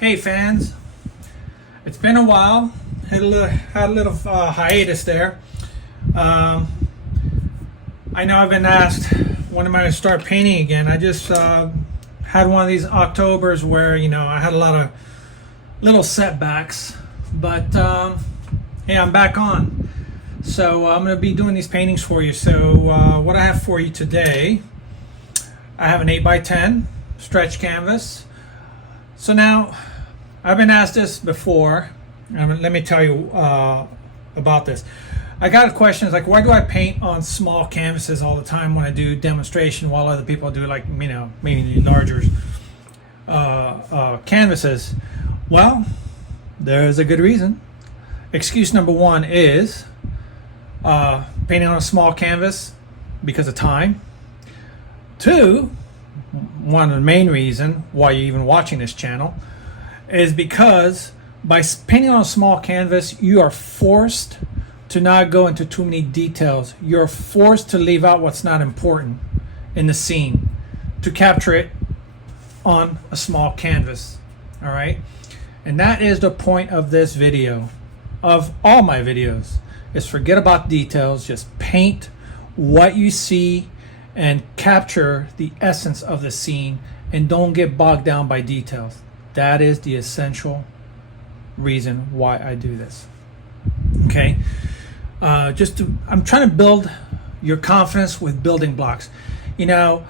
Hey fans, it's been a while. Had a little hiatus there. I know I've been asked when am I going to start painting again. I just had one of these Octobers where I had a lot of little setbacks, but hey, I'm back on. So I'm going to be doing these paintings for you. So what I have for you today, I have an 8x10 stretch canvas. So now, I've been asked this before. Let me tell you about this. I got questions like, why do I paint on small canvases all the time when I do demonstration while other people do maybe larger canvases? Well, there's a good reason. Excuse number one is painting on a small canvas because of time. Two, one of the main reason why you're even watching this channel is because by painting on a small canvas, you are forced to not go into too many details. You're forced to leave out what's not important in the scene to capture it on a small canvas. All right, and that is the point of this video, of all my videos, is forget about details, just paint what you see and capture the essence of the scene, and don't get bogged down by details. That is the essential reason why I do this. Okay, I'm trying to build your confidence with building blocks. You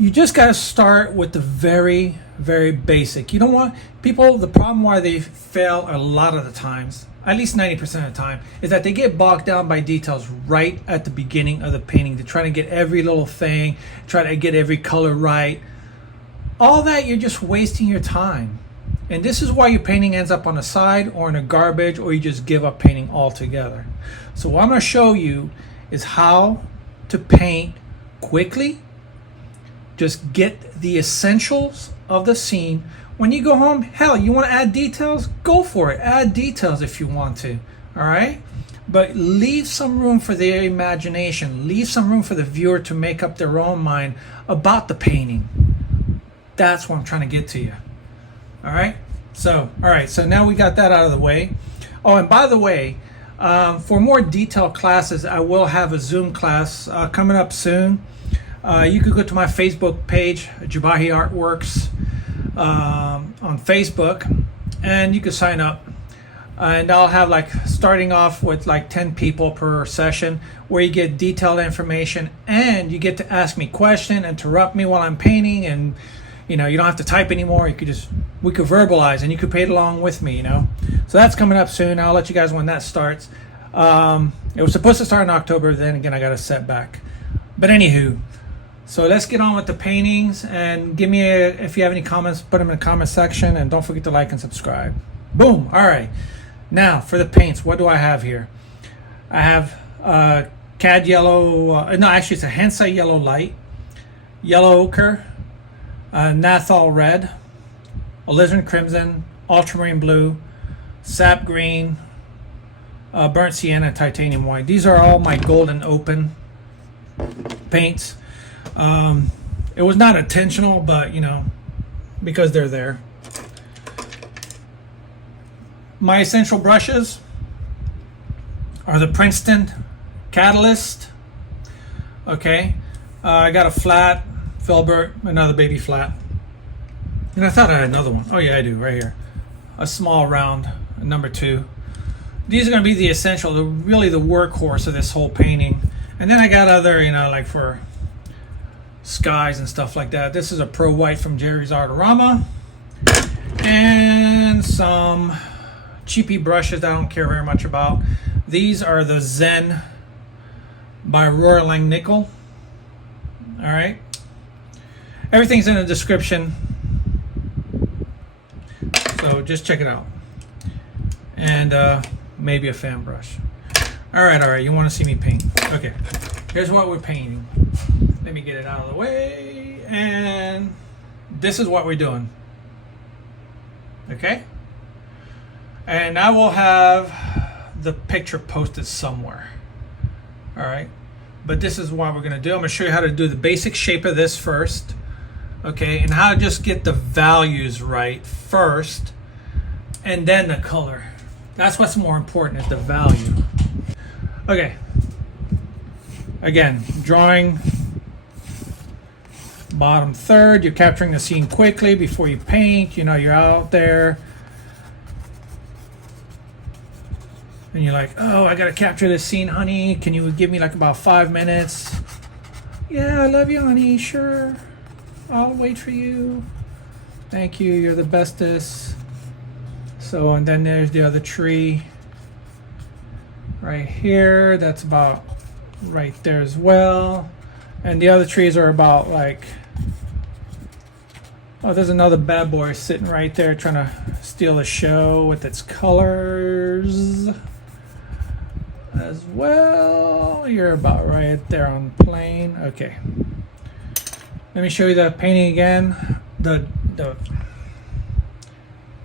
just got to start with the very, very basic. You don't want people, the problem why they fail a lot of the times, at least 90% of the time, is that they get bogged down by details right at the beginning of the painting. They're trying to get every little thing, try to get every color right. All that, you're just wasting your time. And this is why your painting ends up on the side or in the garbage, or you just give up painting altogether. So what I'm going to show you is how to paint quickly. Just get the essentials of the scene. When you go home, hell, you want to add details? Go for it. Add details if you want to. All right? But leave some room for their imagination. Leave some room for the viewer to make up their own mind about the painting. That's what I'm trying to get to you. All right? So now we got that out of the way. Oh, and by the way, for more detailed classes, I will have a Zoom class coming up soon. You could go to my Facebook page, Gebahi Artworks, on Facebook, and you can sign up. And I'll have starting off with 10 people per session, where you get detailed information and you get to ask me questions, interrupt me while I'm painting, and you don't have to type anymore. We could verbalize, and you could paint along with me. So that's coming up soon. I'll let you guys when that starts. It was supposed to start in October. Then again, I got a setback. But anywho. So let's get on with the paintings, and give me if you have any comments, put them in the comment section, and don't forget to like and subscribe. Boom. All right. Now for the paints, what do I have here? I have cad yellow. No, actually it's a Hansite yellow light, yellow ochre, naphthol red, alizarin crimson, ultramarine blue, sap green, burnt sienna, titanium white. These are all my golden open paints. It was not intentional, but because they're there. My essential brushes are the Princeton Catalyst. Okay, I got a flat, filbert, another baby flat, and I thought I had another one. Oh yeah, I do, right here. A small round, number 2. These are going to be the essential, really the workhorse of this whole painting. And then I got other, like for skies and stuff like that. This is a Pro White from Jerry's Artorama, and some cheapy brushes I don't care very much about. These are the Zen by Royal Langnickel. All right, everything's in the description, so just check it out. And maybe a fan brush. All right, you want to see me paint? Okay, here's what we're painting. Let me get it out of the way, and this is what we're doing. Okay, and I will have the picture posted somewhere. All right, but this is what we're going to do. I'm going to show you how to do the basic shape of this first. okay, and how to just get the values right first and then the color. That's what's more important, is the value. Okay, again, drawing bottom third. You're capturing the scene quickly before you paint. You know, you're out there and you're like, oh, I gotta capture this scene, honey. Can you give me like about 5 minutes? Yeah, I love you, honey. Sure, I'll wait for you. Thank you, you're the bestest. So, and then there's the other tree right here. That's about right there as well. And the other trees are about like, oh, there's another bad boy sitting right there trying to steal the show with its colors as well. You're about right there on plane. Okay. Let me show you the painting again.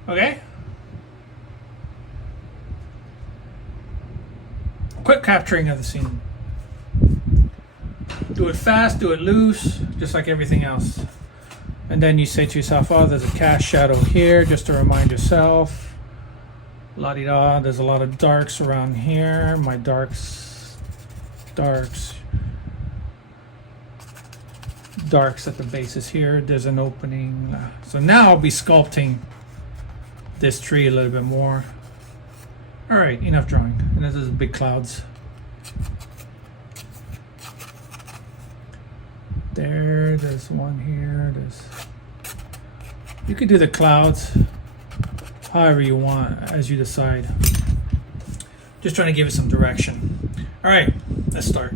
Okay. Quick capturing of the scene. Do it fast, do it loose, just like everything else. And then you say to yourself, oh, there's a cast shadow here, just to remind yourself. La-di-da, there's a lot of darks around here. My darks at the bases here. There's an opening. So now I'll be sculpting this tree a little bit more. All right, enough drawing. And this is big clouds. There's one here. You could do the clouds however you want, as you decide. Just trying to give it some direction. All right, let's start.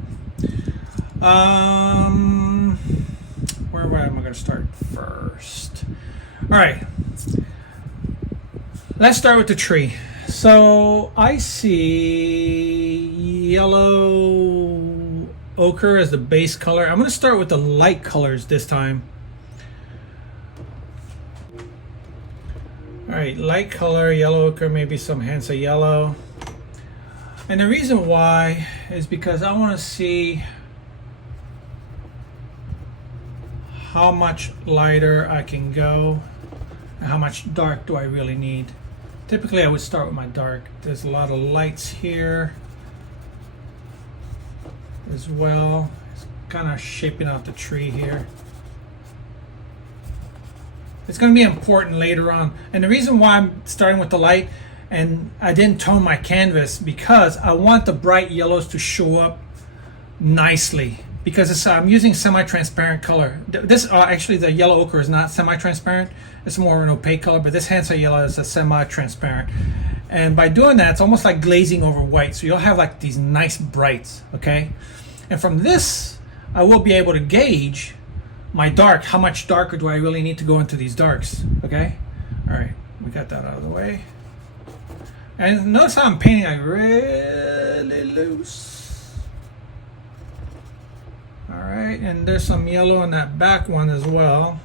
Where am I going to start first? All right, let's start with the tree. So I see yellow ochre as the base color. I'm going to start with the light colors this time. All right, light color, yellow ochre, maybe some hints of yellow. And the reason why is because I want to see how much lighter I can go and how much dark do I really need. Typically I would start with my dark. There's a lot of lights here as well. It's kind of shaping out the tree here. It's going to be important later on. And the reason why I'm starting with the light and I didn't tone my canvas, because I want the bright yellows to show up nicely, because I'm using semi-transparent color. This actually, the yellow ochre is not semi-transparent. It's more of an opaque color, but this Hansa yellow is a semi-transparent. And by doing that, it's almost like glazing over white. So you'll have like these nice brights, okay? And from this, I will be able to gauge my dark. How much darker do I really need to go into these darks, okay? All right, we got that out of the way. And notice how I'm painting like really loose. All right, and there's some yellow in that back one as well.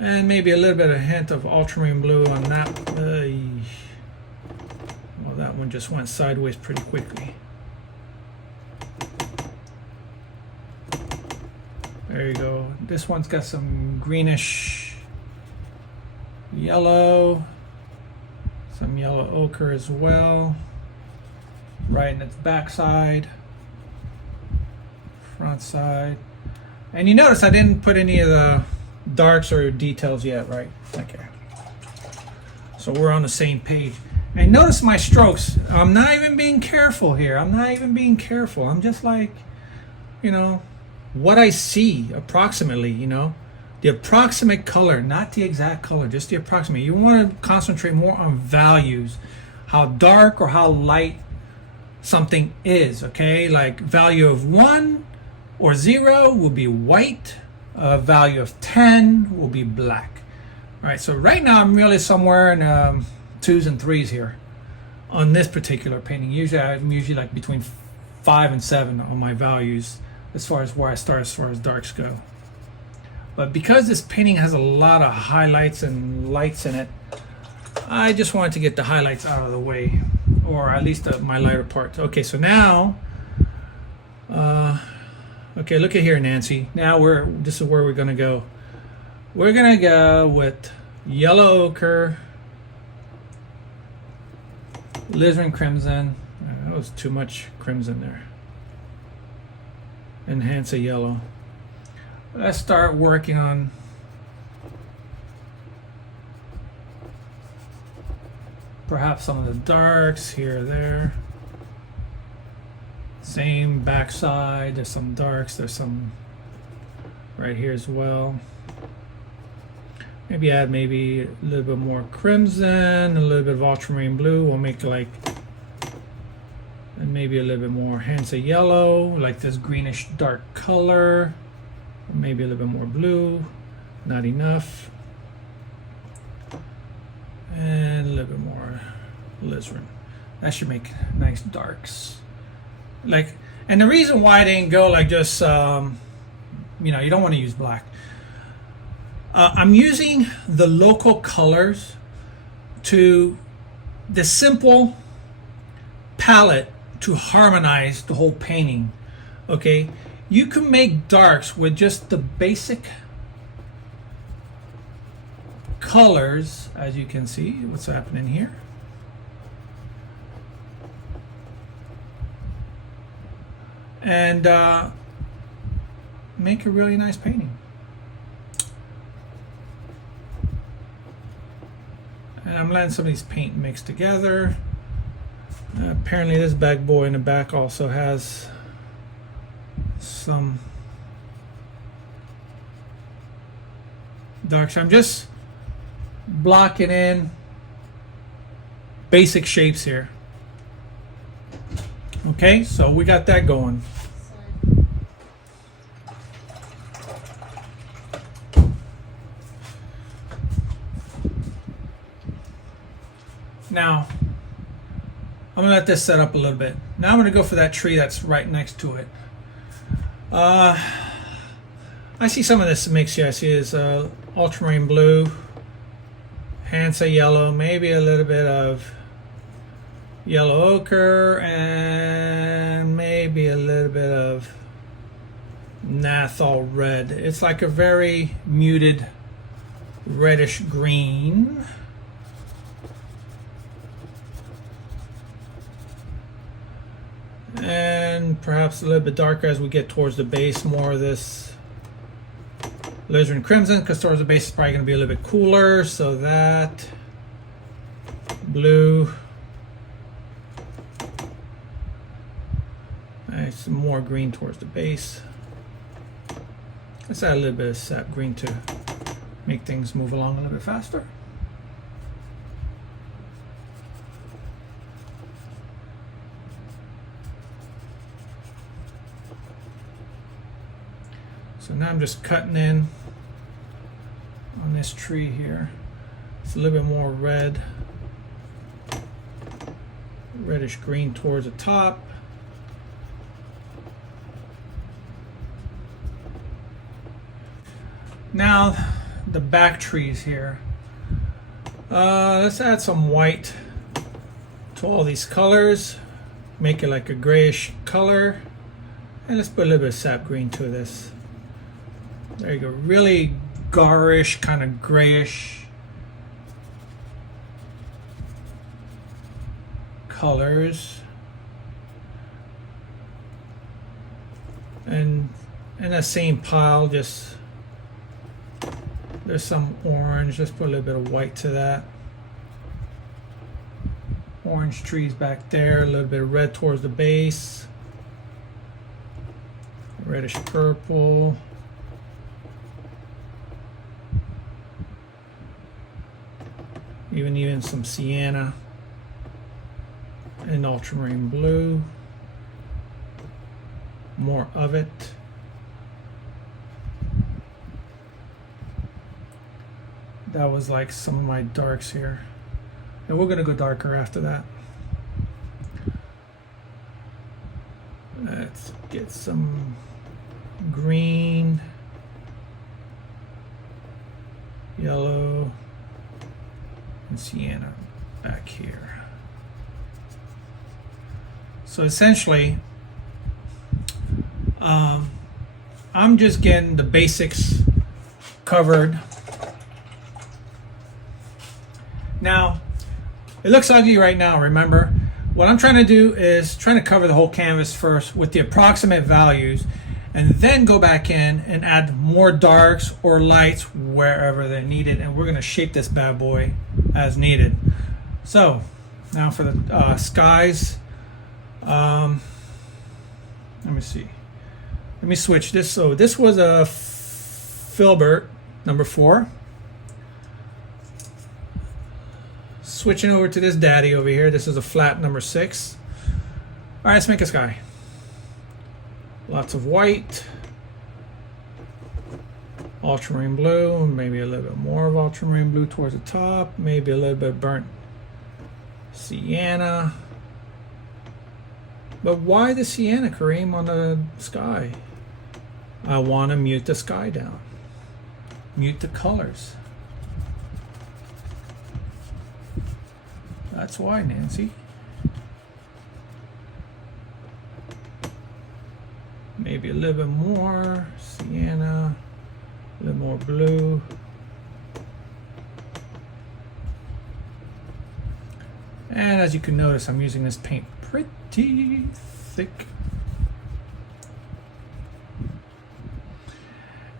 And maybe a little bit of hint of ultramarine blue on that. Well, that one just went sideways pretty quickly. There you go. This one's got some greenish yellow, some yellow ochre as well, right in its back side, front side. And you notice I didn't put any of the darks or details yet, right? Okay. So we're on the same page. And notice my strokes. I'm not even being careful here. I'm not even being careful. I'm just like, you know, what I see approximately, you know, the approximate color, not the exact color, just the approximate. You want to concentrate more on values, how dark or how light something is, okay? Like value of 1 or 0 will be white, value of 10 will be black. All right, so right now I'm really somewhere in 2s and 3s here on this particular painting. I'm usually like between 5 and 7 on my values as far as where I start as far as darks go. But because this painting has a lot of highlights and lights in it, I just wanted to get the highlights out of the way, or at least my lighter parts. Okay, so now Okay, look at here, Nancy. Now this is where we're gonna go. We're gonna go with yellow ochre, alizarin crimson. That was too much crimson there. And Hansa yellow. Let's start working on perhaps some of the darks here or there. Same backside, there's some darks, there's some right here as well. Maybe add maybe a little bit more crimson, a little bit of ultramarine blue. We'll make like, and maybe a little bit more Hansa yellow, like this greenish dark color. Maybe a little bit more blue, not enough. And a little bit more alizarin. That should make nice darks. Like, and the reason why I didn't go like just, you know, you don't want to use black. I'm using the local colors to the simple palette to harmonize the whole painting. Okay, you can make darks with just the basic colors, as you can see what's happening here. And make a really nice painting. And I'm letting some of these paint mix together. Apparently this bad boy in the back also has some darks. I'm just blocking in basic shapes here. Okay, so we got that going. Now, I'm gonna let this set up a little bit. Now I'm gonna go for that tree that's right next to it. I see some of this mix here. I see is ultramarine blue, Hansa yellow, maybe a little bit of yellow ochre, and maybe a little bit of naphthol red. It's like a very muted reddish green. And perhaps a little bit darker as we get towards the base, more of this alizarin crimson, because towards the base is probably going to be a little bit cooler. So that blue, and some more green towards the base. Let's add a little bit of sap green to make things move along a little bit faster. So now I'm just cutting in on this tree here. It's a little bit more red, reddish green towards the top. Now the back trees here. Let's add some white to all these colors. Make it like a grayish color. And let's put a little bit of sap green to this. There you go, really garish, kind of grayish colors. And in that same pile, just there's some orange. Let's put a little bit of white to that. Orange trees back there, a little bit of red towards the base. Reddish purple. Even some sienna and ultramarine blue. More of it. That was like some of my darks here. And we're gonna go darker after that. Let's get some green, yellow, and sienna back here. So essentially, I'm just getting the basics covered. Now, it looks ugly right now, remember? What I'm trying to do is trying to cover the whole canvas first with the approximate values, and then go back in and add more darks or lights wherever they're needed, and we're going to shape this bad boy as needed. So now for the skies, let me see. Let me switch this. So this was a filbert number 4. Switching over to this daddy over here. This is a flat number 6. All right, let's make a sky. Lots of white, ultramarine blue, maybe a little bit more of ultramarine blue towards the top, maybe a little bit burnt sienna. But why the sienna, Kareem, on the sky? I want to mute the sky down. Mute the colors. That's why, Nancy. Maybe a little bit more sienna, a little more blue. And as you can notice, I'm using this paint pretty thick.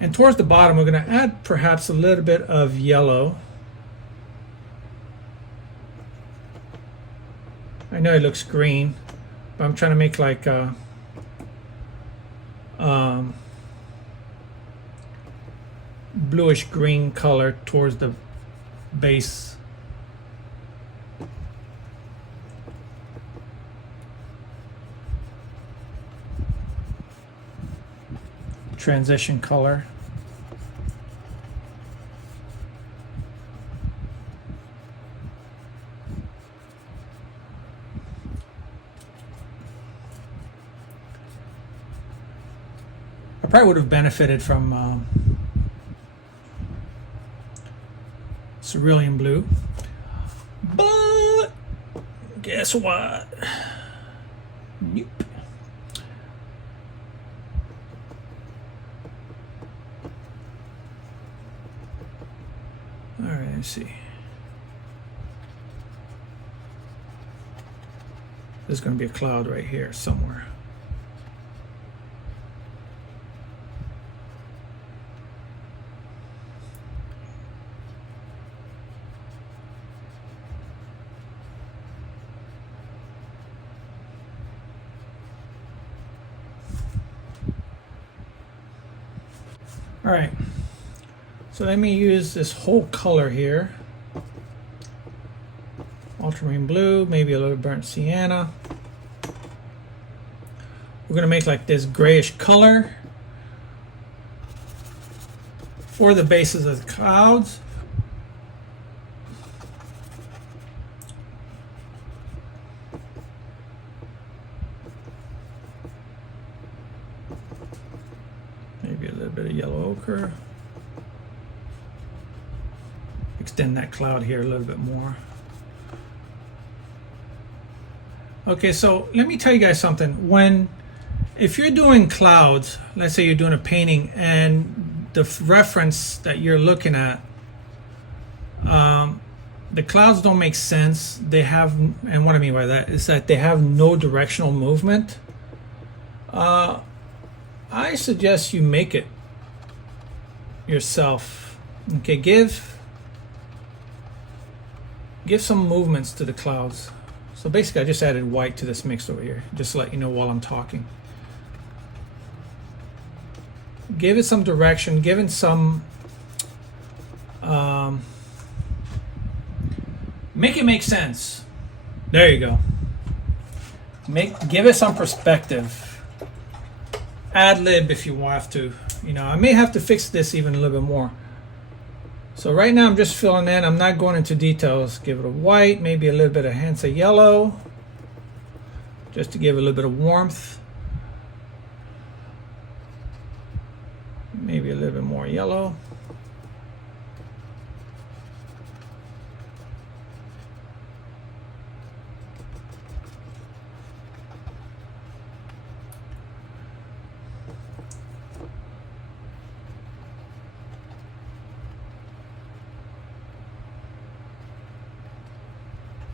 And towards the bottom, we're going to add perhaps a little bit of yellow. I know it looks green, but I'm trying to make like a bluish green color towards the base. Transition color. I probably would have benefited from cerulean blue, but guess what? Nope. All right, let's see. There's going to be a cloud right here somewhere. All right, so let me use this whole color here. Ultramarine blue, maybe a little burnt sienna. We're gonna make like this grayish color for the bases of the clouds. Maybe a little bit of yellow ochre. Extend that cloud here a little bit more. Okay, so let me tell you guys something. If you're doing clouds, let's say you're doing a painting and the reference that you're looking at, the clouds don't make sense. They have, and what I mean by that is that they have no directional movement. I suggest you make it yourself. Okay, give some movements to the clouds. So basically I just added white to this mix over here, just to let you know while I'm talking. Give it some direction, give it some make it make sense. There you go. Give it some perspective. Ad lib if you have to. You know, I may have to fix this even a little bit more. So right now I'm just filling in. I'm not going into details. Give it a white, maybe a little bit of hints of yellow, just to give it a little bit of warmth. Maybe a little bit more yellow.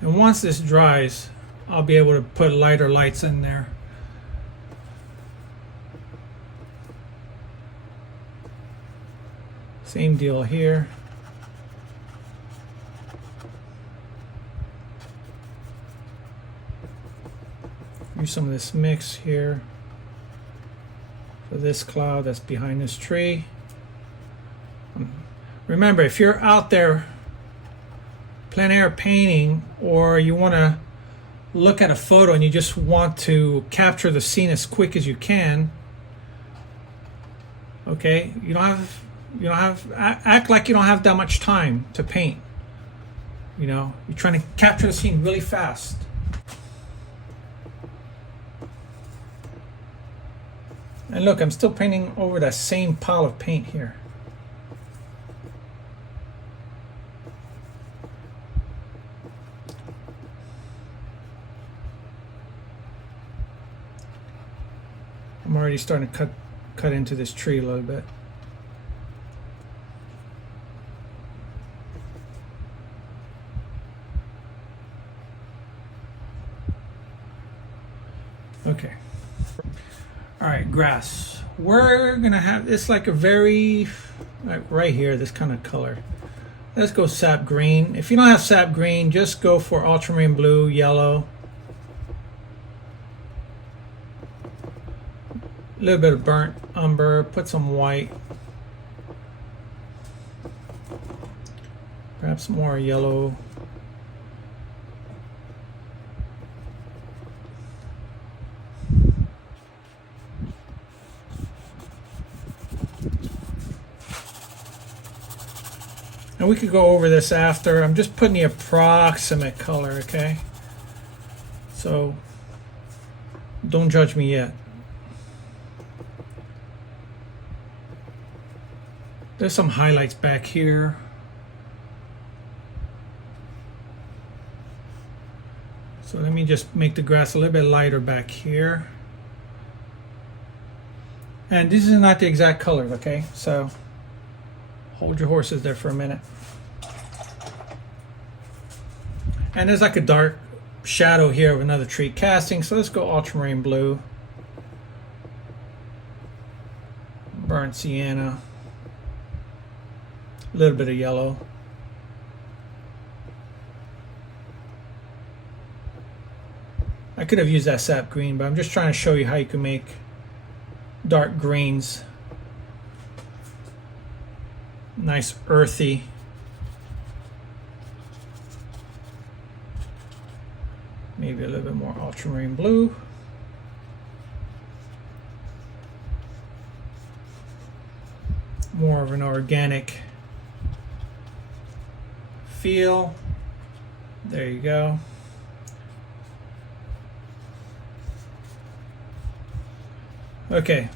And once this dries, I'll be able to put lighter lights in there. Same deal here. Use some of this mix here for this cloud that's behind this tree. Remember, if you're out there plein air painting, or you want to look at a photo and you just want to capture the scene as quick as you can, okay, you don't have act like you don't have that much time to paint. You know, you're trying to capture the scene really fast. And look, I'm still painting over that same pile of paint here. I'm already starting to cut into this tree a little bit. Okay. All right, grass. We're gonna have this like a very, like right here, this kind of color. Let's go sap green. If you don't have sap green, just go for ultramarine blue, yellow. A little bit of burnt umber, put some white. Perhaps more yellow. And we could go over this after. I'm just putting the approximate color, okay? So don't judge me yet. There's some highlights back here. So let me just make the grass a little bit lighter back here. And this is not the exact color, okay? So hold your horses there for a minute. And there's like a dark shadow here of another tree casting. So let's go ultramarine blue. Burnt sienna. A little bit of yellow. I could have used that sap green, but I'm just trying to show you how you can make dark greens. Nice earthy. Maybe a little bit more ultramarine blue. More of an organic feel. There you go. Okay.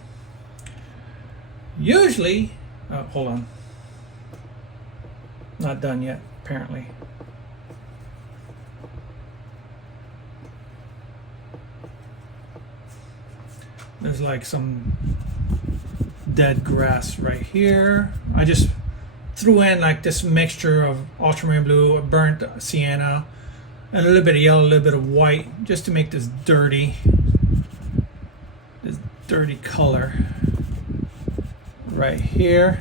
Usually, hold on. Not done yet, apparently. There's like some dead grass right here. I just threw in like this mixture of ultramarine blue, burnt sienna, and a little bit of yellow, a little bit of white, just to make this dirty color right here.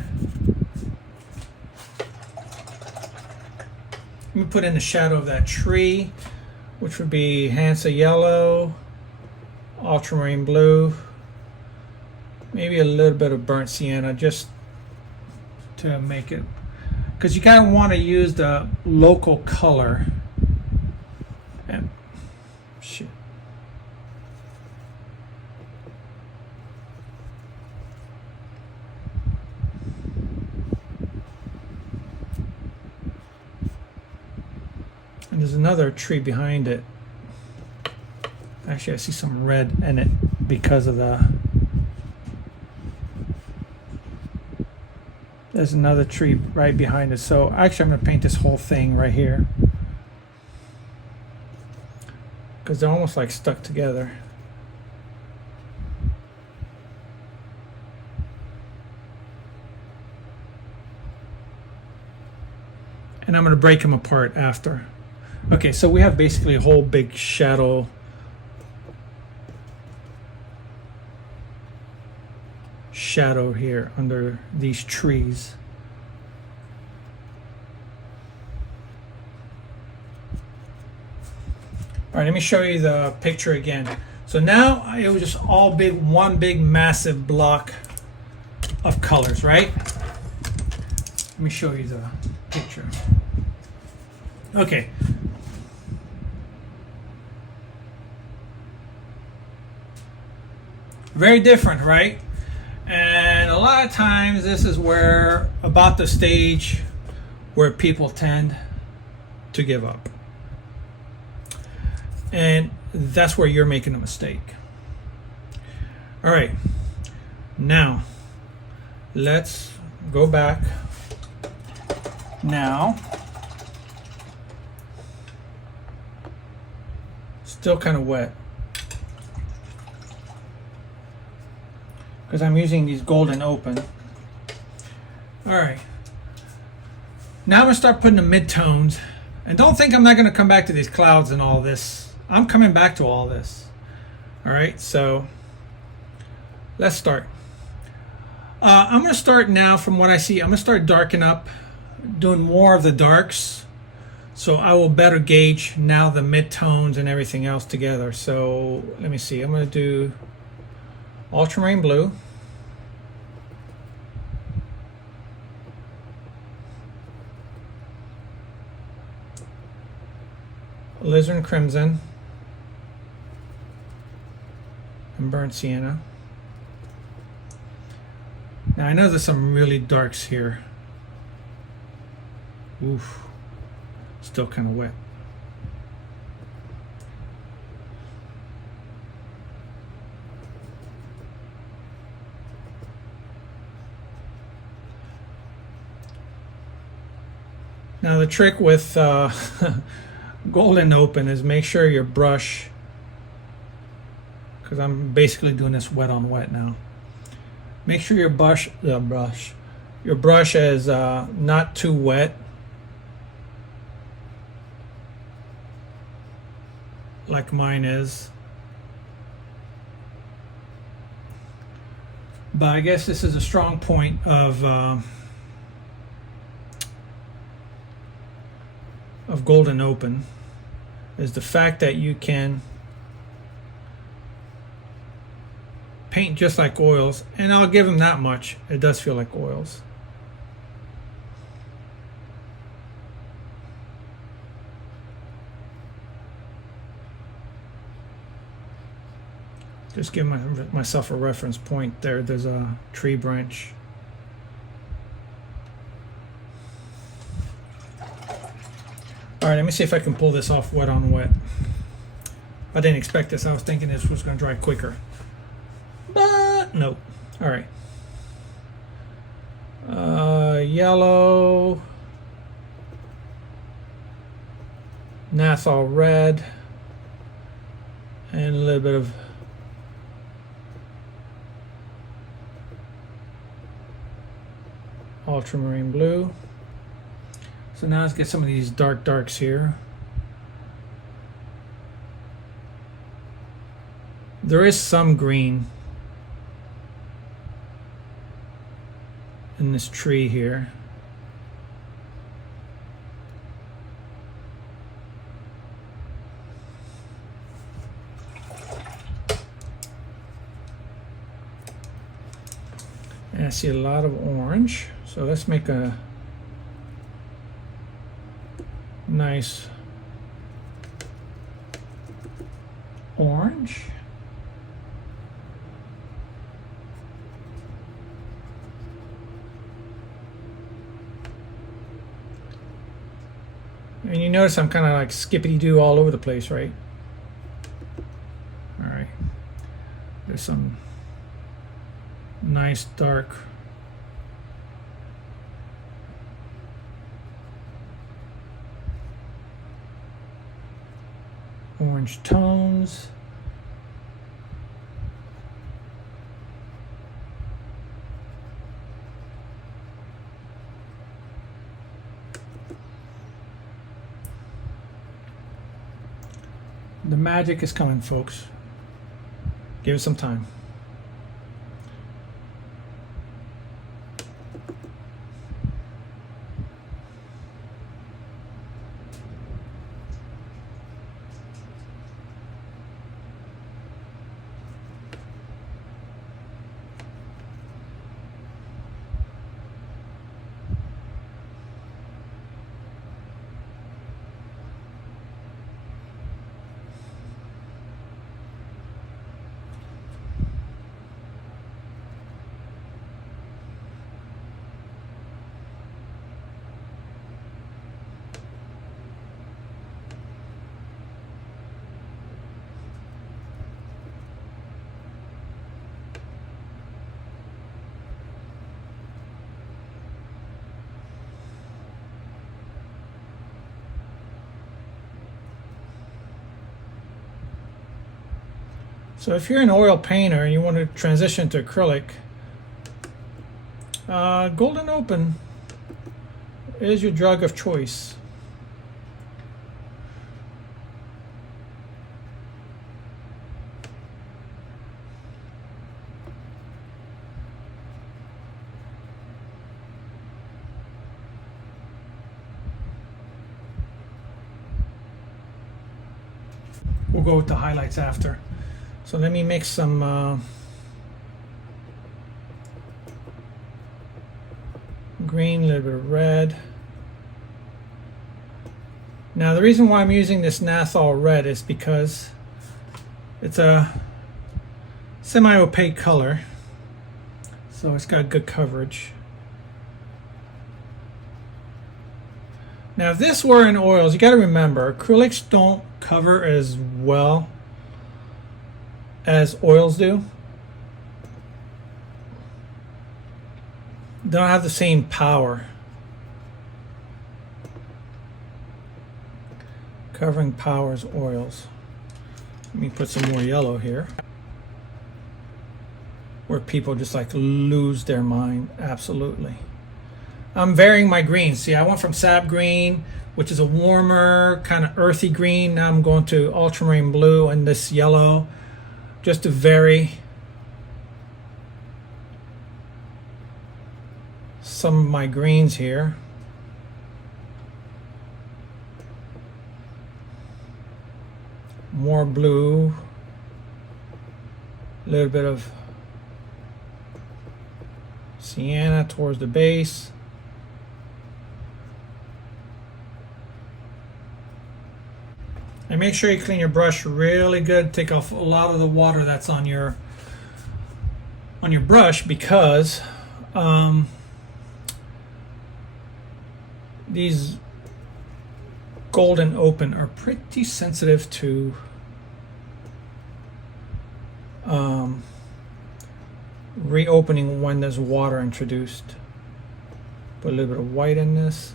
Let me put in the shadow of that tree, which would be Hansa yellow, ultramarine blue, maybe a little bit of burnt sienna, just to make it, because you kind of want to use the local color. And shit. And there's another tree behind it. Actually, I see some red in it because of the... There's another tree right behind it. So actually, I'm going to paint this whole thing right here, because they're almost like stuck together. And I'm going to break them apart after. Okay, so we have basically a whole big shadow here under these trees. All right, let me show you the picture again. So now it was just all big, one big massive block of colors, right? Let me show you the picture. Okay. Very different, right? And a lot of times this is where, about the stage where people tend to give up. And that's where you're making a mistake. All right, now let's go back. Now, still kind of wet because I'm using these golden open. All right, now I'm gonna start putting the midtones, and don't think I'm not gonna come back to these clouds and all this. I'm coming back to all this. All right, so let's start. I'm going to start now from what I see. I'm going to start darkening up, doing more of the darks, so I will better gauge now the midtones and everything else together. So let me see. I'm going to do ultramarine blue, alizarin crimson, and burnt sienna. Now I know there's some really darks here. Oof, still kind of wet. Now the trick with golden open is make sure your brush, because I'm basically doing this wet on wet now. Make sure your brush is not too wet, like mine is. But I guess this is a strong point of golden open, is the fact that you can paint just like oils, and I'll give them that much. It does feel like oils. Just give myself a reference point there. There's a tree branch. All right, let me see if I can pull this off wet on wet. I didn't expect this. I was thinking this was going to dry quicker. But no. All right. Yellow. Nassau red. And a little bit of ultramarine blue. So now let's get some of these darks here. There is some green in this tree here. And I see a lot of orange. So let's make a nice orange. And you notice I'm kind of like skippity-doo all over the place, right? All right. There's some nice dark orange tones. The magic is coming, folks. Give it some time. So if you're an oil painter and you want to transition to acrylic, Golden Open is your drug of choice. We'll go with the highlights after. So let me mix some green, a little bit of red. Now the reason why I'm using this Nathal red is because it's a semi-opaque color, so it's got good coverage. Now if this were in oils, you got to remember acrylics don't cover as well as oils do. They don't have the same power. Covering power as oils. Let me put some more yellow here. Where people just like lose their mind. Absolutely. I'm varying my greens. See, I went from sap green, which is a warmer, kind of earthy green. Now I'm going to ultramarine blue and this yellow, just to vary some of my greens here. More blue, a little bit of sienna towards the base. And make sure you clean your brush really good. Take off a lot of the water that's on your brush, because these Golden Open are pretty sensitive to reopening when there's water introduced. Put a little bit of white in this.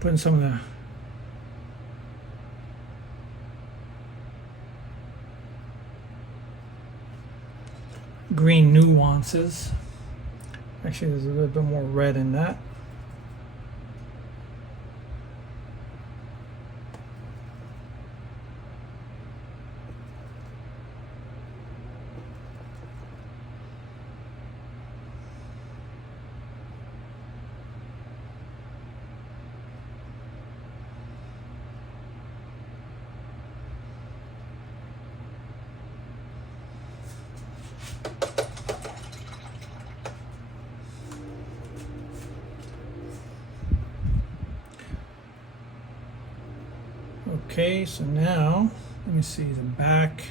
Putting some of the green nuances. Actually, there's a little bit more red in that. Okay, so now let me see the back.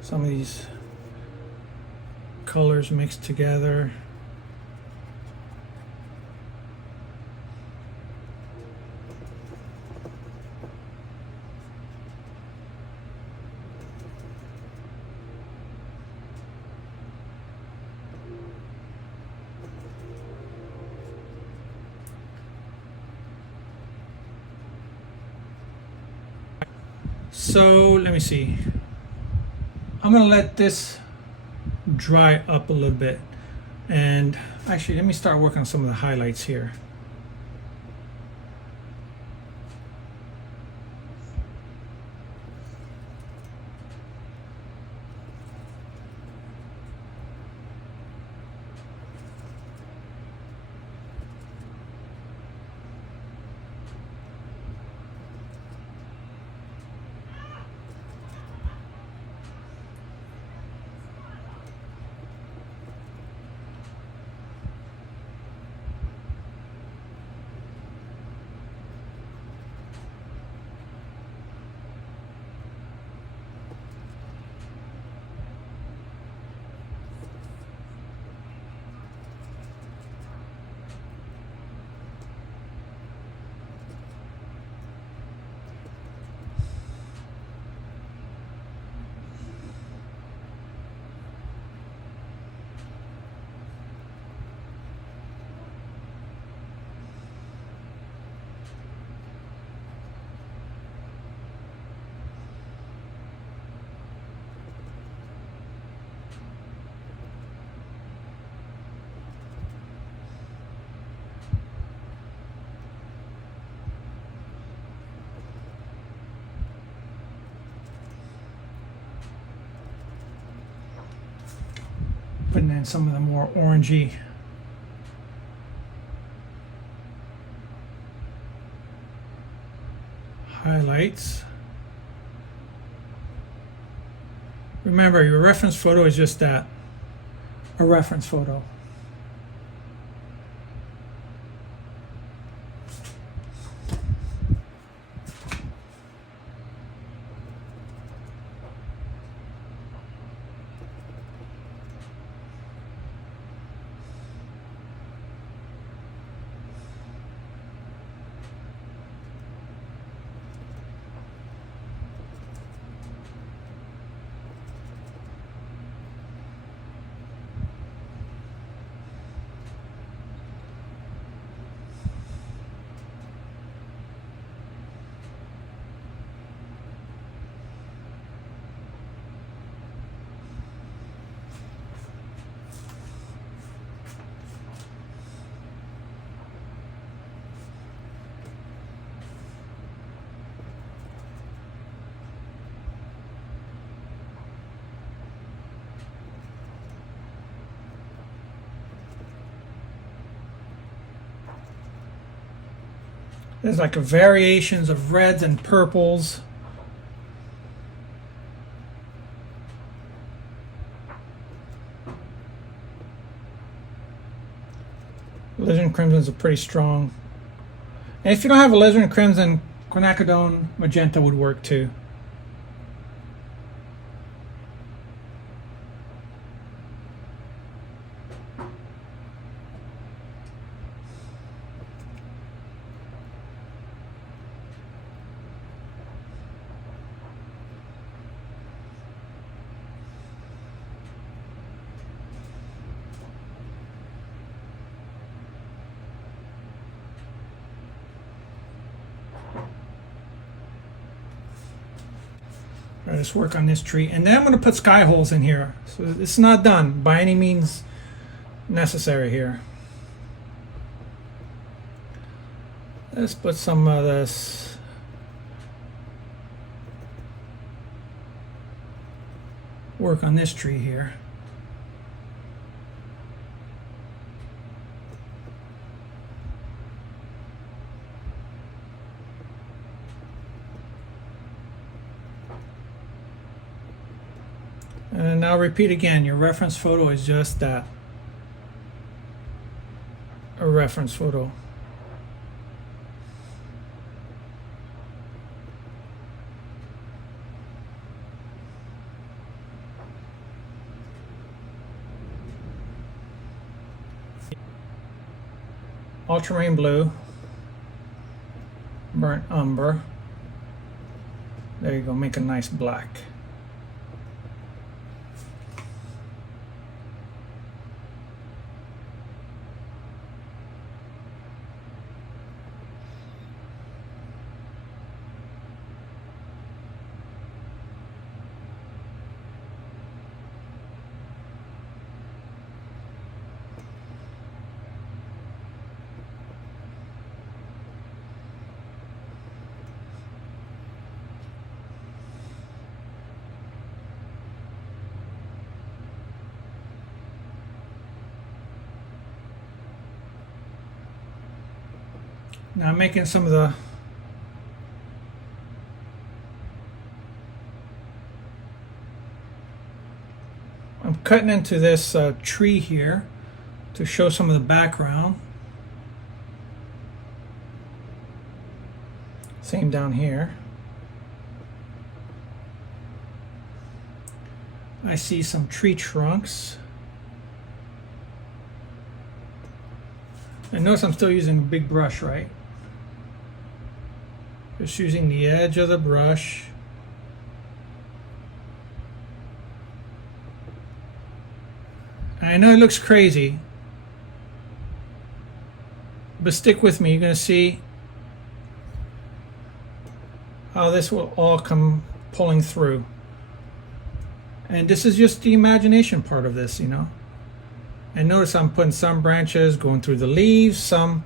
Some of these colors mixed together. So let me see. I'm gonna let this dry up a little bit, and actually let me start working on some of the highlights here. Putting in some of the more orangey highlights. Remember, your reference photo is just that, a reference photo. There's like a variations of reds and purples. Alizarin crimsons are pretty strong. And if you don't have alizarin crimson, quinacridone magenta would work too. Let's work on this tree, and then I'm going to put sky holes in here. So it's not done by any means necessary here. Let's put some of this work on this tree here. And now repeat again, your reference photo is just that, a reference photo. ultramarine blue, burnt umber. There you go, make a nice black. Now I'm making some of the I'm cutting into this tree here to show some of the background. Same down here. I see some tree trunks. And notice I'm still using a big brush, right? Just using the edge of the brush. I know it looks crazy, but stick with me. You're going to see how this will all come pulling through. And this is just the imagination part of this, you know. And notice I'm putting some branches going through the leaves, some.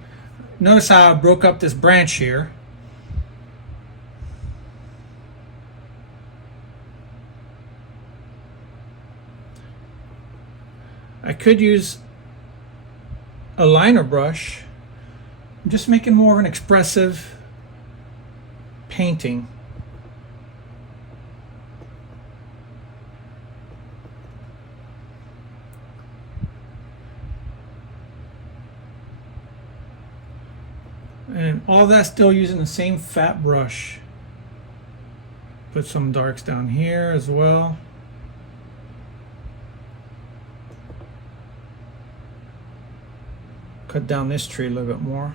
Notice how I broke up this branch here. I could use a liner brush. I'm just making more of an expressive painting. And all that still using the same fat brush. Put some darks down here as well. Cut down this tree a little bit more.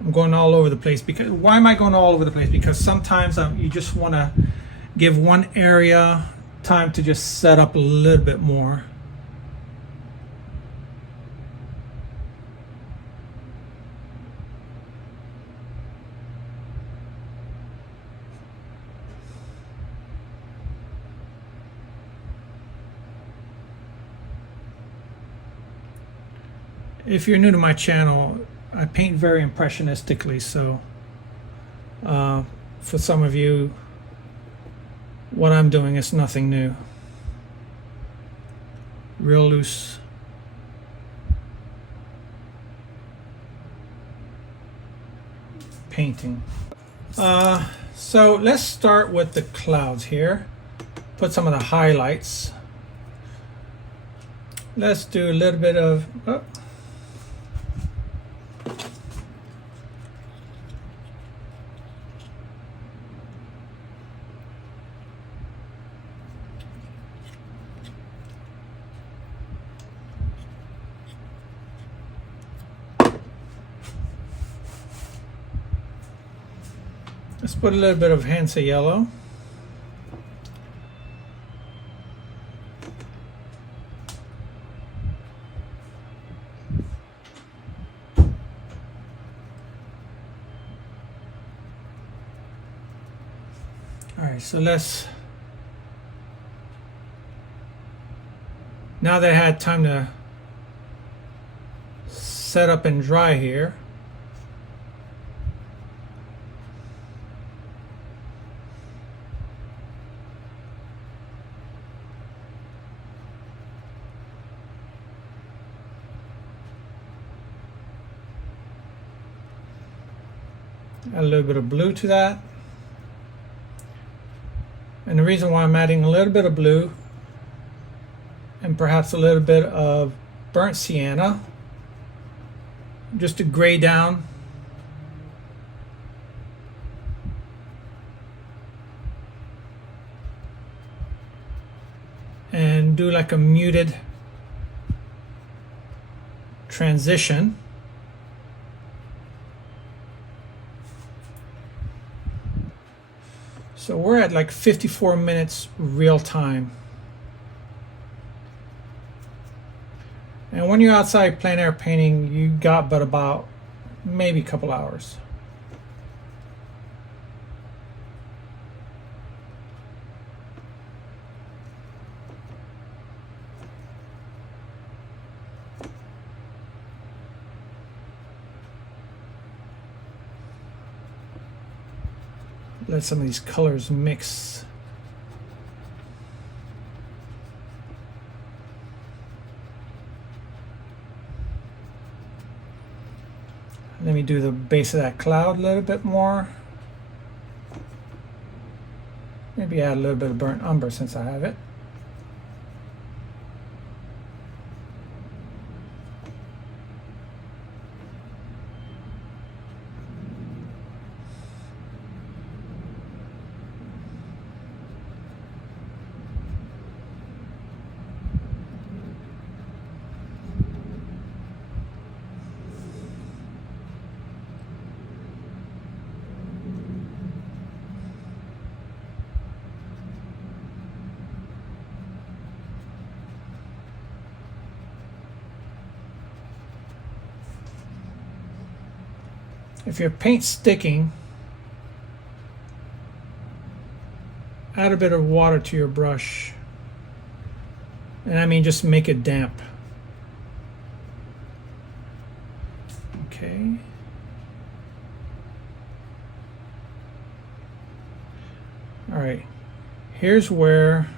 I'm going all over the place because why am I going all over the place? Because sometimes you just want to give one area time to just set up a little bit more. If you're new to my channel, I paint very impressionistically, so for some of you, what I'm doing is nothing new. Real loose. Painting. So let's start with the clouds here. Put some of the highlights. Let's do a little bit of... Oh. Let's put a little bit of Hansa yellow. All right, so let's, now that I had time to set up and dry here, add a little bit of blue to that. And the reason why I'm adding a little bit of blue and perhaps a little bit of burnt sienna, just to gray down. And and do like a muted transition. So we're at like 54 minutes real time. And when you're outside plein air painting, you got but about maybe a couple hours. Let some of these colors mix. Let me do the base of that cloud a little bit more. Maybe add a little bit of burnt umber since I have it. If your paint's sticking, add a bit of water to your brush. And I mean just make it damp. Okay. All right. Here's where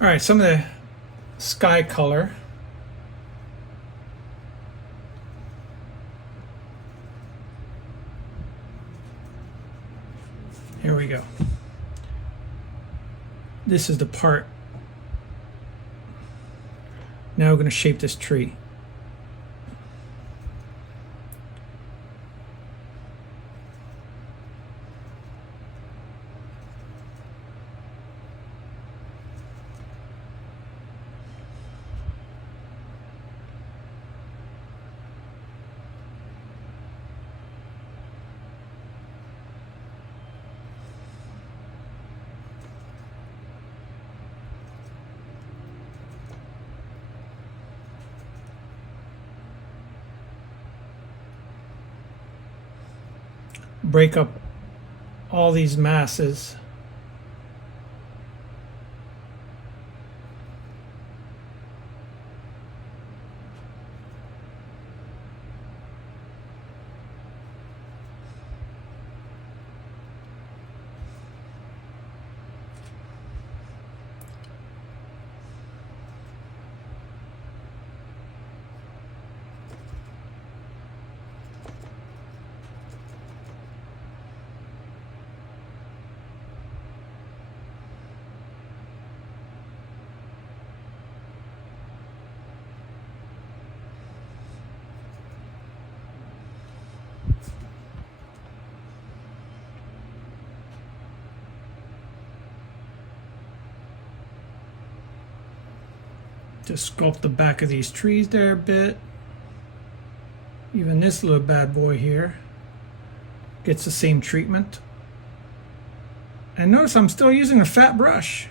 all right, some of the sky color. Here we go. This is the part. Now we're going to shape this tree. Break up all these masses. Just sculpt the back of these trees there a bit. Even this little bad boy here gets the same treatment. And notice I'm still using a fat brush.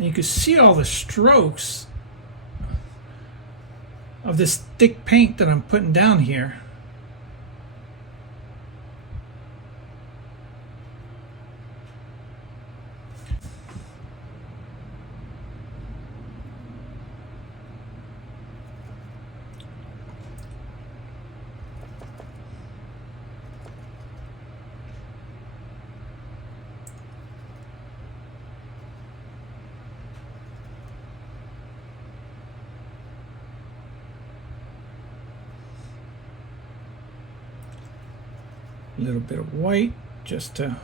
And you can see all the strokes of this thick paint that I'm putting down here. A little bit of white just to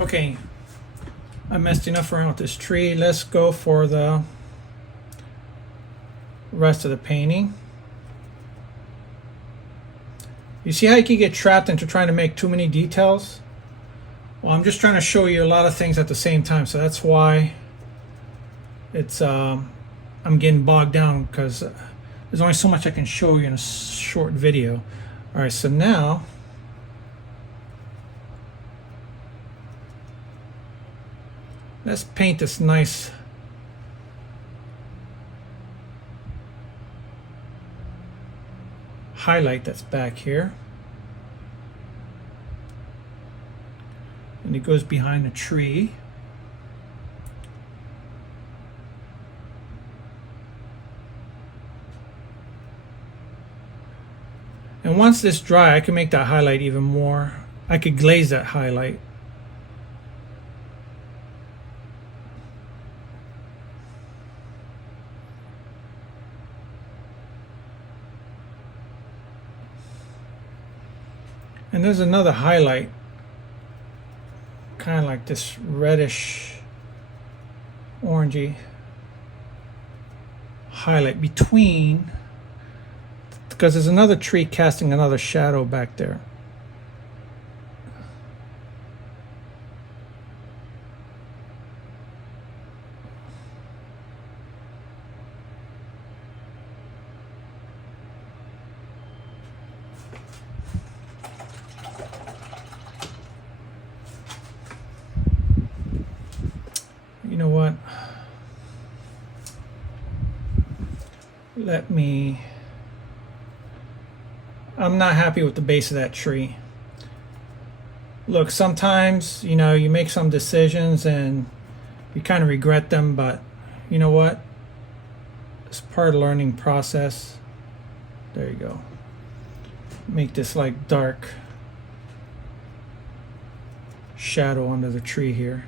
okay, I messed enough around with this tree. Let's go for the rest of the painting. You see how you can get trapped into trying to make too many details? Well, I'm just trying to show you a lot of things at the same time, so that's why it's I'm getting bogged down, because there's only so much I can show you in a short video. All right, so now let's paint this nice highlight that's back here. And it goes behind a tree. And once this dry, I can make that highlight even more. I could glaze that highlight. And there's another highlight, kind of like this reddish, orangey highlight between, because there's another tree casting another shadow back there. You know what? I'm not happy with the base of that tree. Look, sometimes, you know, you make some decisions and you kind of regret them, but you know what? It's part of the learning process. There you go. Make this like dark shadow under the tree here.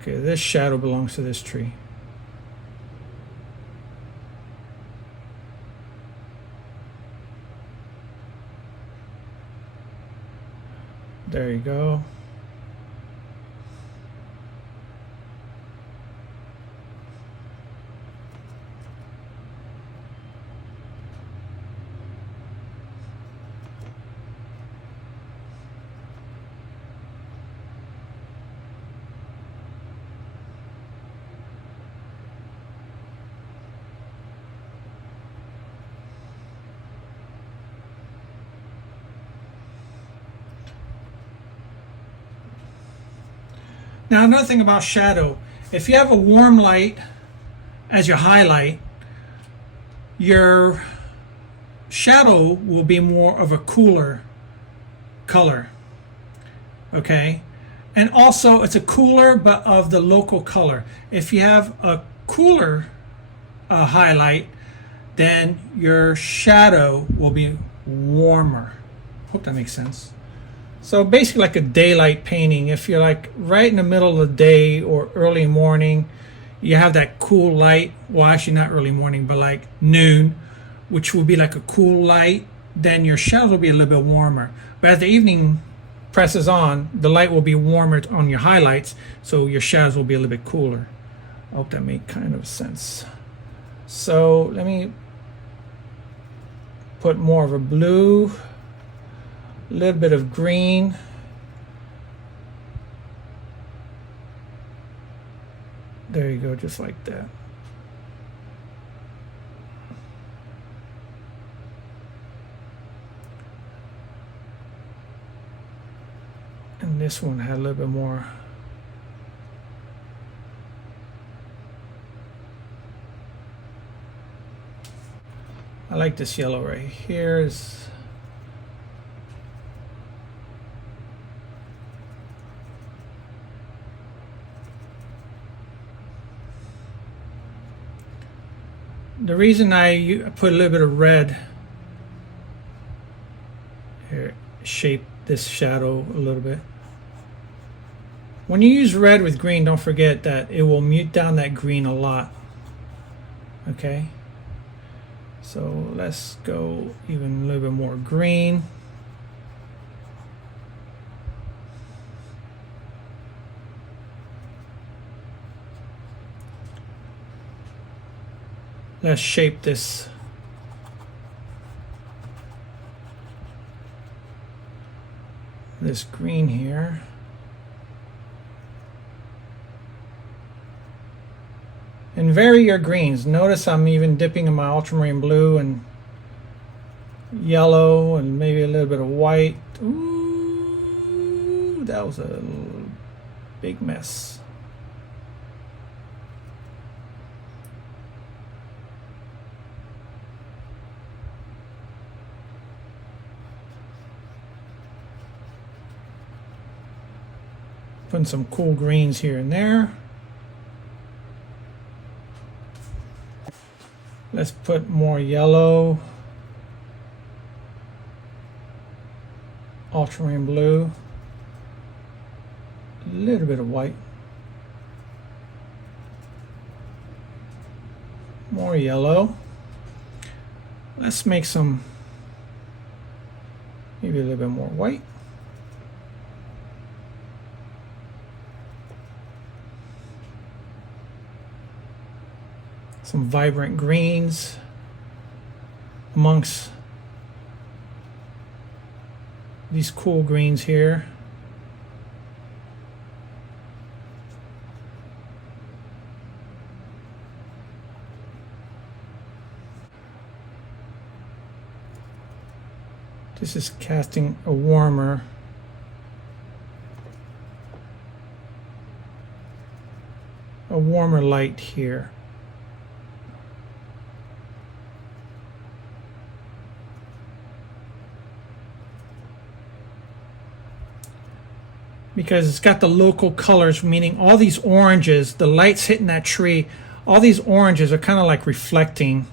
Okay, this shadow belongs to this tree. There you go. Now, another thing about shadow, if you have a warm light as your highlight, your shadow will be more of a cooler color, okay? And also, it's a cooler, but of the local color. If you have a cooler highlight, then your shadow will be warmer. Hope that makes sense. So basically like a daylight painting. If you're like right in the middle of the day or early morning, you have that cool light. Well, actually not early morning, but like noon, which will be like a cool light. Then your shadows will be a little bit warmer. But as the evening presses on, the light will be warmer on your highlights, so your shadows will be a little bit cooler. I hope that made kind of sense. So let me put more of a blue. A little bit of green. There you go, just like that. And this one had a little bit more. I like this yellow right here. the reason I put a little bit of red here, shape this shadow a little bit. When you use red with green, don't forget that it will mute down that green a lot. Okay, so let's go even a little bit more green. Let's shape this green here. And vary your greens. Notice I'm even dipping in my ultramarine blue and yellow and maybe a little bit of white. Ooh, that was a big mess. Putting some cool greens here and there. Let's put more yellow, ultramarine blue, a little bit of white, more yellow. Let's make some, maybe a little bit more white. Some vibrant greens amongst these cool greens here. This is casting a warmer light here. Because it's got the local colors, meaning all these oranges, the light's hitting that tree, all these oranges are kind of like reflecting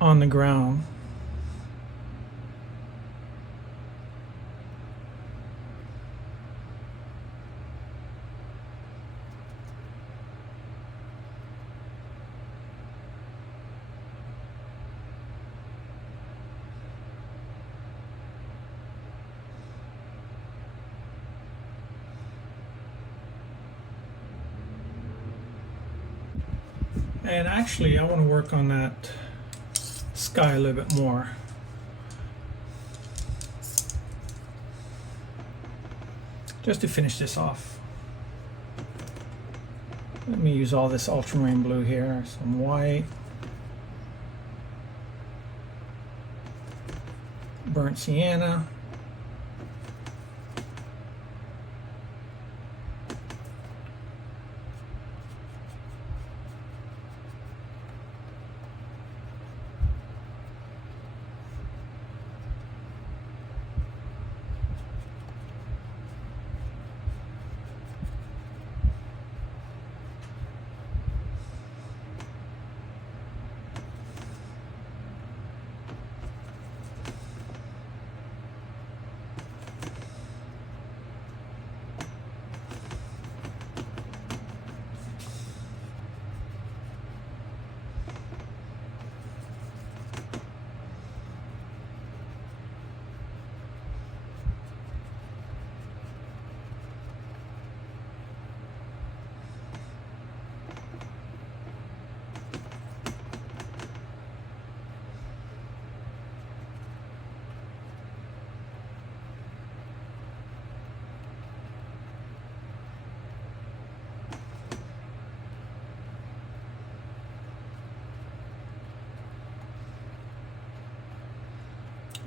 on the ground. And actually, I want to work on that sky a little bit more. Just to finish this off. Let me use all this ultramarine blue here, some white, burnt sienna.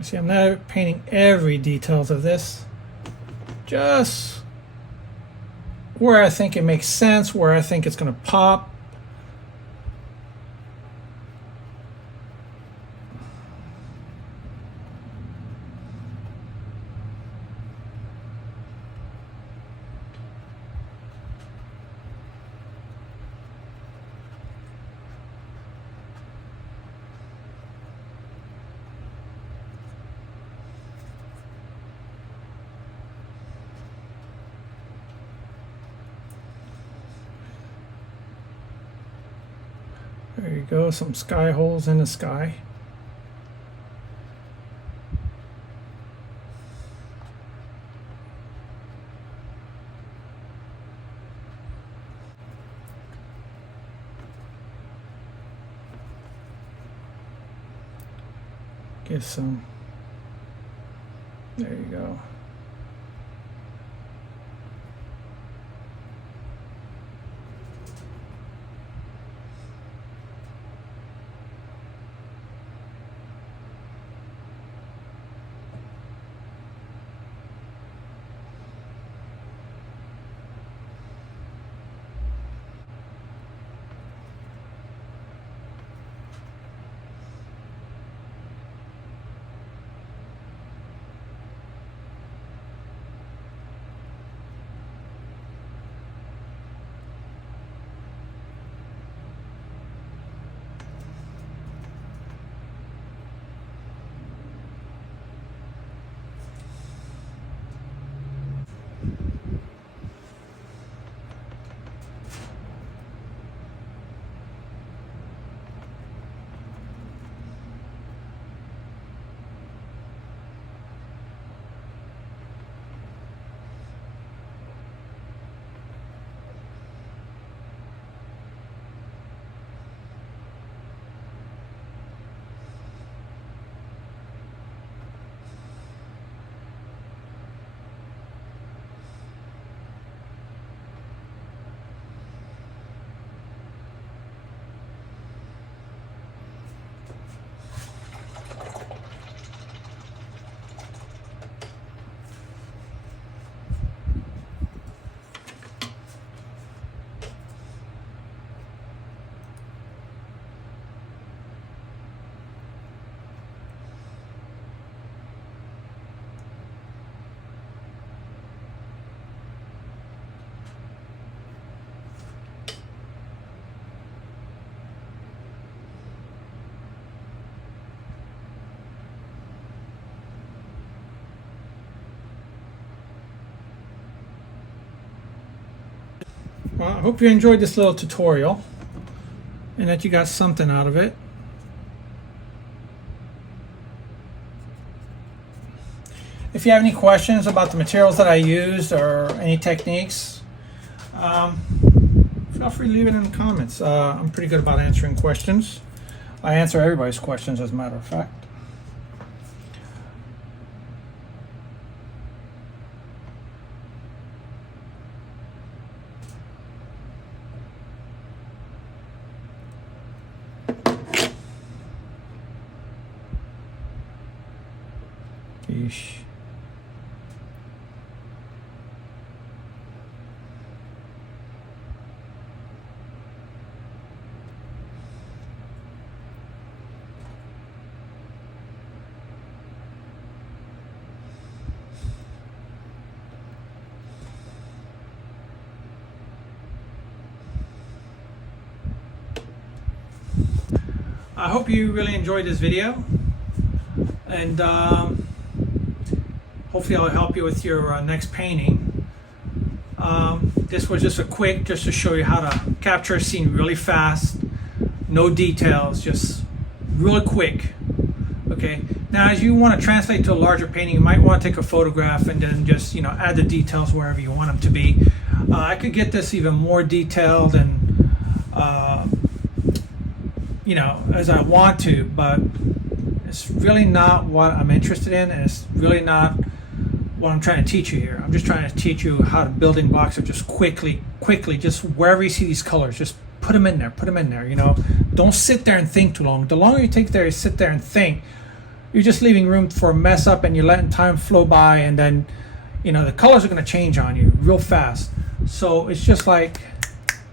See, I'm not painting every details of this, just where I think it makes sense, where I think it's going to pop. you go, some sky holes in the sky. Give some, there you go. Well, I hope you enjoyed this little tutorial and that you got something out of it. If you have any questions about the materials that I used or any techniques, feel free to leave it in the comments. I'm pretty good about answering questions. I answer everybody's questions, as a matter of fact. Yeesh. I hope you really enjoyed this video, and hopefully I'll help you with your next painting. This was just just to show you how to capture a scene really fast, no details, just really quick. Okay, now as you want to translate to a larger painting, you might want to take a photograph and then just, you know, add the details wherever you want them to be. I could get this even more detailed and you know, as I want to, but it's really not what I'm interested in, and it's really not what I'm trying to teach you here. I'm just trying to teach you how to building blocks are just quickly, just wherever you see these colors, just put them in there, you know. Don't sit there and think too long. The longer you take there, you sit there and think, you're just leaving room for a mess up, and you're letting time flow by, and then, you know, the colors are going to change on you real fast. So it's just like,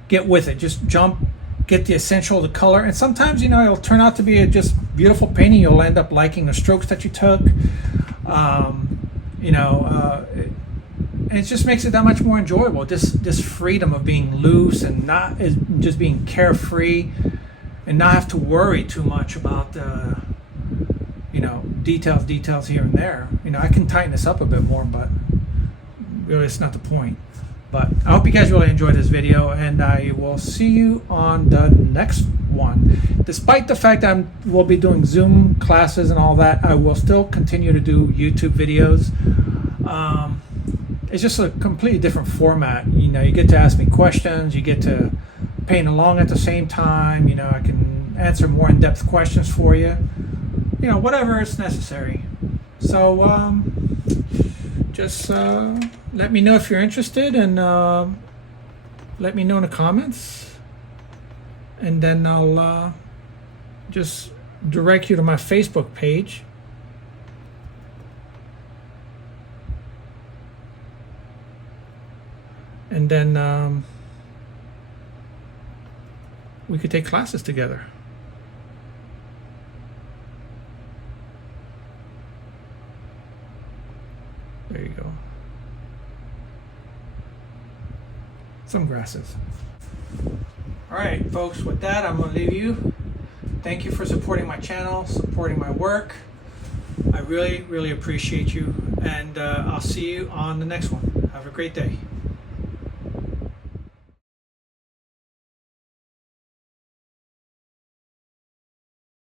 get with it, just jump, get the essential of the color, and sometimes, you know, it'll turn out to be a just beautiful painting. You'll end up liking the strokes that you took. You know, and it just makes it that much more enjoyable. This freedom of being loose and not just being carefree, and not have to worry too much about the, you know, details here and there. You know, I can tighten this up a bit more, but really it's not the point. But I hope you guys really enjoyed this video, and I will see you on the next one. one. Despite the fact that we'll be doing Zoom classes and all that, I will still continue to do YouTube videos. It's just a completely different format. You know, you get to ask me questions, you get to paint along at the same time. You know, I can answer more in-depth questions for you. You know, whatever is necessary. So just let me know if you're interested, and let me know in the comments, and then I'll just direct you to my Facebook page. And then we could take classes together. There you go. Some grasses. All right, folks, with that, I'm going to leave you. Thank you for supporting my channel, supporting my work. I really, really appreciate you. And I'll see you on the next one. Have a great day.